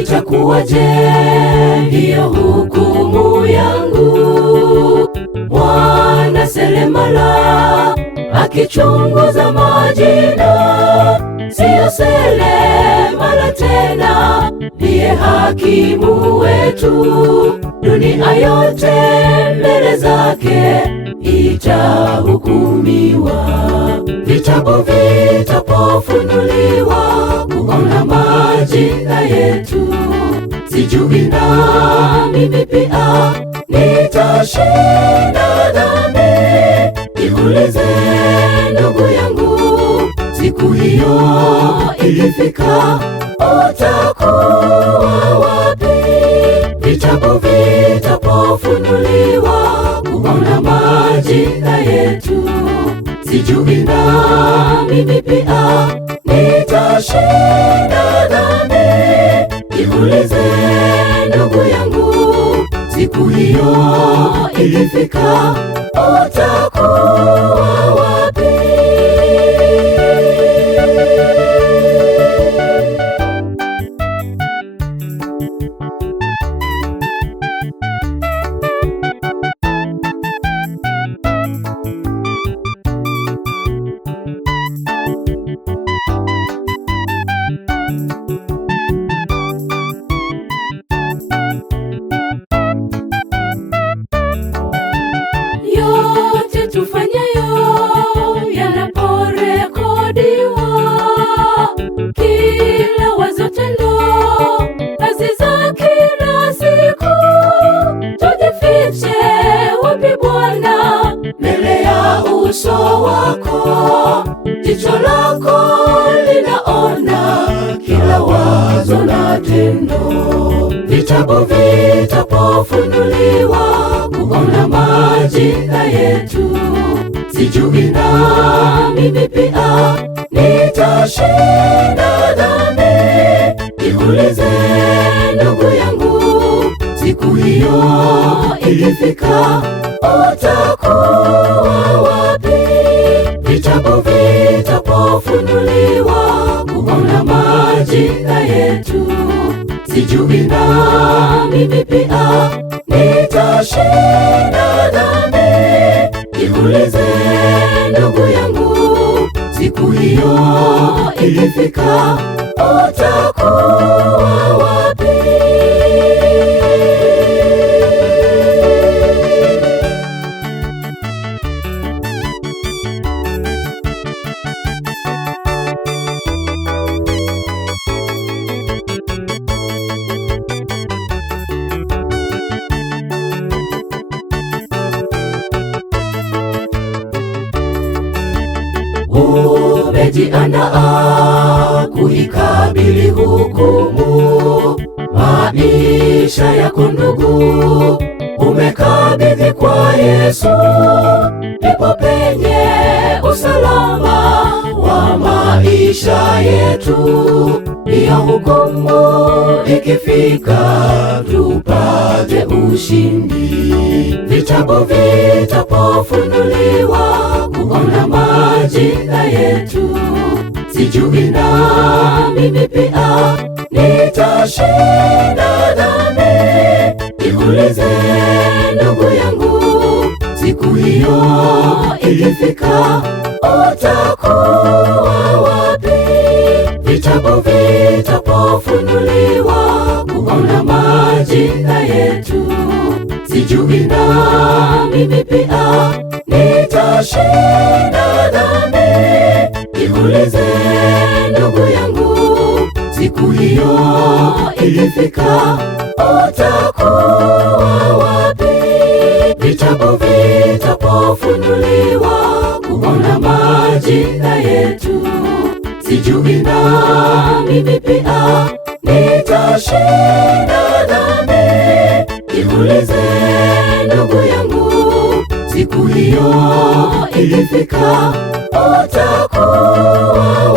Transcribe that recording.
itakuwaje hiyo hukumu yangu? Bwana seremala akichunguza majina, siyo seremala tena, ndiye hakimu wetu. Dunia yote mbele zake itahukumiwa. Vitabu vitapofunuliwa kuona majina yetu, sijui na mimi pia nitashinda dhambi. Jiulize ndugu yangu, siku hiyo ilifika, utakuwa wapi? Vitabu vitapofunuliwa kuona majina yetu, sijui na mimi pia nitashinda dhambi. Jiulize ndugu yangu, siku hiyo ilifika, utakuwa wapi? Yote tufanyayo yanaporekodiwa, kila wazo, tendo, kazi za kila siku. Tujifiche wapi Bwana mbele ya uso wako? Jicho lako linaona kila wazo na tendo. Vitabu vitapofunuliwa kuona majina yetu, sijui na mimi pia nitashinda dhambi. Jiulize ndugu yangu, siku hiyo ilifika, utakuwa wapi? Vitabu vitapofunuliwa kuona majina yetu, sijui na mimi pia nitashinda dhambi. Jiulize ndugu yangu, siku hiyo ilifika, utakuwa wapi? Umejiandaa kuikabili hukumu maisha yako ndugu, umekabidhi kwa Yesu, ndipo penye usalama wa maisha yetu. Hiyo hukumu ikifika, tupate ushindi. Vitabu vitapofunuliwa kuona majina yetu, sijui na mimi pia nitashinda dhambi. Jiulize ndugu yangu, siku hiyo ilifika, utakuwa wapi? Vitabu vitapofunuliwa kuona majina yetu, sijui na mimi pia nitashinda dhambi. Jiulize ndugu yangu, siku hiyo ilifika, utakuwa wapi? Vitabu vitapofunuliwa kuona majina yetu, sijui na mimi pia nitashinda dhambi. Jiulize ndugu yangu, siku hiyo ilifika, utakuwa